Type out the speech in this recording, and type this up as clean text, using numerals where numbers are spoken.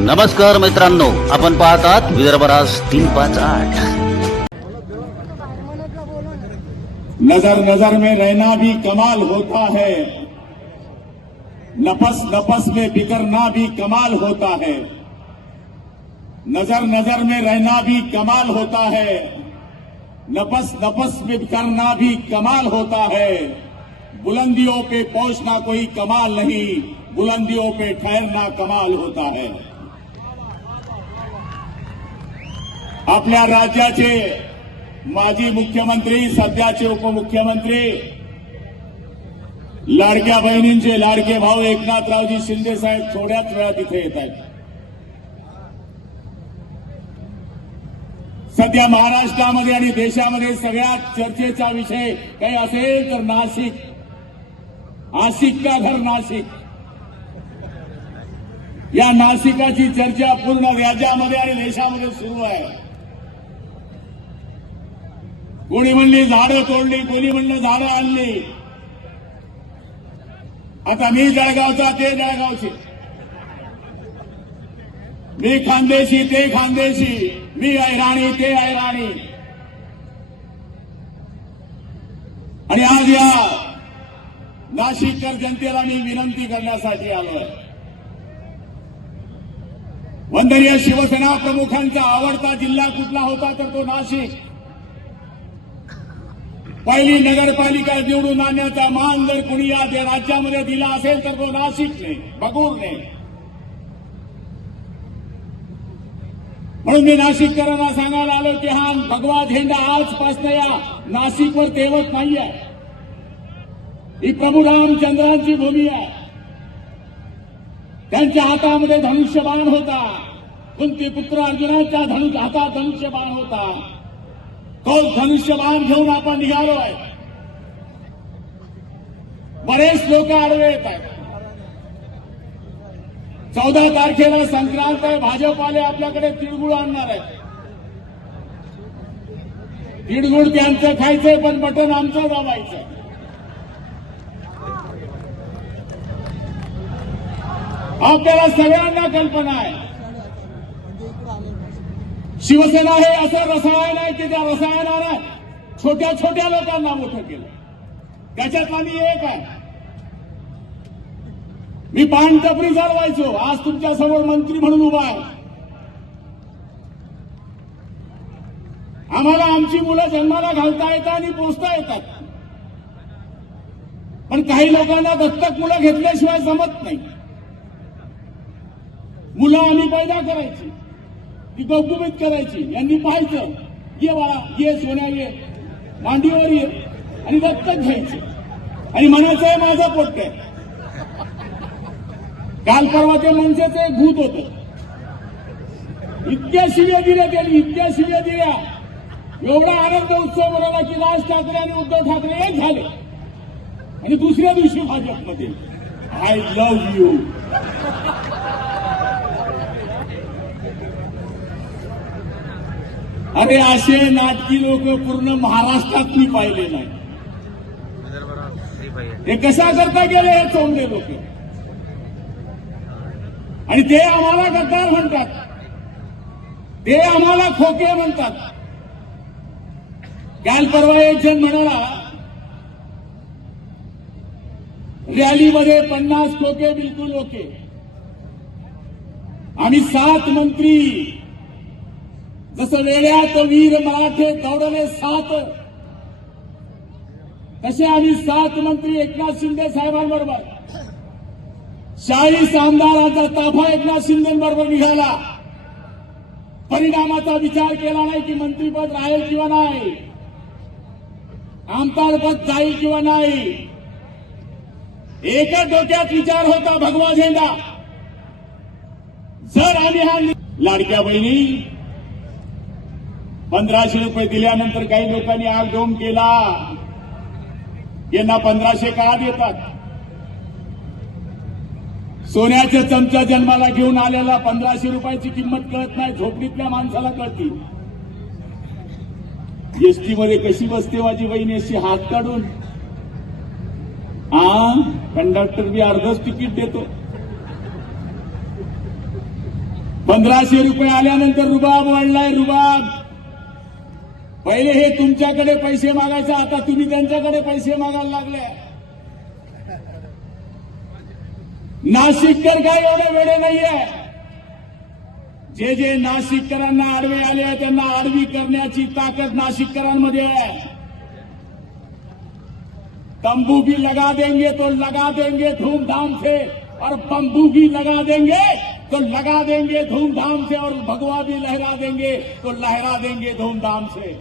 नमस्कार मित्रांनो, आपण पाहतात विदर्भराज 358। नजर नजर में रहना भी कमाल होता है, नफस नफस में बिखरना भी कमाल होता है। नजर नजर में रहना भी कमाल होता है, नफस नफस में बिखरना भी कमाल होता है। बुलंदियों पे पहुंचना कोई कमाल नहीं, बुलंदियों पे ठहरना कमाल होता है। आपल्या राज्याचे माजी मुख्यमंत्री, सध्याचे उपमुख्यमंत्री, लाडक्या बहिणींचे लाडके भाऊ एकनाथरावजी शिंदे साहेब थोड्याच वेळात इथे येत आहेत। सध्या महाराष्ट्रामध्ये आणि देशामध्ये सगळ्यात चर्चेचा विषय काही असेल तर नाशिक, आशिक का घर नाशिक, या नाशिकाची चर्चा पूर्ण राज्यामध्ये आणि देशामध्ये सुरू आहे। कोणी म्हणली झाडं तोडली, कोणी म्हणलं झाडं आणली। आता मी जळगावचा, ते जळगावचे, मी खानदेशी, ते खानदेशी, मी ऐराणी, ते ऐराणी। आणि आज या नाशिककर जनतेला मी विनंती करण्यासाठी आलोय। वंदनीय शिवसेना प्रमुखांचा आवडता जिल्हा कुठला होता तर तो नाशिक। पहिली नगरपालिका निवडून आणण्याचा मान जर कुणी या राज्यामध्ये दिला असेल तर तो नाशिकने, बगूरने। म्हणून मी नाशिककरांना सांगायला आलो की हा भगवा झेंडा आजपासून या नाशिकवर तेवत नाहीये। ही प्रभू रामचंद्रांची भूमी आहे। त्यांच्या हातामध्ये धनुष्यबाण होता, कुंती पुत्र अर्जुनाच्या हातात धनुष्यबाण होता। तो धनुष्यबाण घेऊन आपण निघालोय। बरेच लोक आडवे येत आहेत। 14 तारखेला संक्रांत आहे, भाजपाले आपल्याकडे तिळगुळ आणणार आहेत। तिळगुळ त्यांचं खायचंय पण बटन आमचं दाबायचं। आपल्याला सगळ्यांना कल्पना आहे, शिवसेना हे असं रसायन आहे की त्या रसायनाने छोट्या छोट्या लोकांना मोठं केलं। त्याच्यातला मी एक आहे। मी पानटपरी चालवायचो, आज तुमच्या समोर मंत्री म्हणून उभा आहे। आम्हाला आमची मुलं जन्माला घालता येतात आणि पोचता येतात, पण काही लोकांना दत्तक मुलं घेतल्याशिवाय जमत नाही। मुलं आम्ही पैदा करायची, ती कौटुंबिक करायची, यांनी पाहायचं, ये बाळा, ये सोन्या, ये मांडीवर ये, आणि दत्तक घ्यायचे आणि म्हणायचंय माझं पोट्ट आहे। काल परवा ते मनसेचं एक भूत होतं, इतक्या शिव्या दिल्या त्यांनी, इतक्या शिव्या दिल्या, एवढा आनंद उत्सव बनवला की राज ठाकरे आणि उद्धव ठाकरे एक झाले आणि दुसऱ्या दिवशी भाजपमध्ये। I love you. अरे असे नाटकी लोक पूर्ण महाराष्ट्रात मी पाहिले नाही। हे कशा करता गेले हे चोंबडे लोक, आणि ते आम्हाला गद्दार म्हणतात, ते आम्हाला खोके म्हणतात। काल परवा एक जण म्हणाला रॅलीमध्ये 50 खोके बिलकुल ओके। आम्ही 7 मंत्री, जसं वेड्यात वीर मराठे दौडले 7, तसे आम्ही 7 मंत्री एकनाथ शिंदे साहेबांबरोबर, 40 आमदारांचा ताफा एकनाथ शिंदेबरोबर निघाला। परिणामाचा विचार केला नाही की मंत्रीपद राहील किंवा नाही, आमदारपद जाईल किंवा नाही। एकच डोक्यात विचार होता, भगवा झेंडा। जर आम्ही हा लाडक्या बहिणी 1500 रुपये दिल्यानंतर काही लोकांनी आगडोम केला, यांना 1500 का देतात? सोन्याचे चमचा जन्माला घेऊन आलेला 1500 रुपयाची किंमत कळत नाही, झोपडीतल्या माणसाला कळती। एसटी मध्ये कशी बसते माझी बहीण अशी हात काढून, कंडक्टर बी अर्धच तिकीट देतो। 1500 रुपये आल्यानंतर रुबाब वाढलाय, रुबाब. पहिले हे तुमच्याकडे पैसे मागायचे, आता तुम्ही त्यांच्याकडे पैसे मागायला लागले. नाशिककर काय एवढे वेळे नाहीये. जे जे नाशिककरांना आडवे आले त्यांना आडवी करण्याची ताकद नाशिककरांमध्ये आहे. तंबू भी लगा देंगे तो लगा देंगे धूमधाम से, और बम्बू भी लगा देंगे तो लगा देंगे धूमधाम से, और भगवा भी लहरा देंगे तो लहरा देंगे धूमधाम से.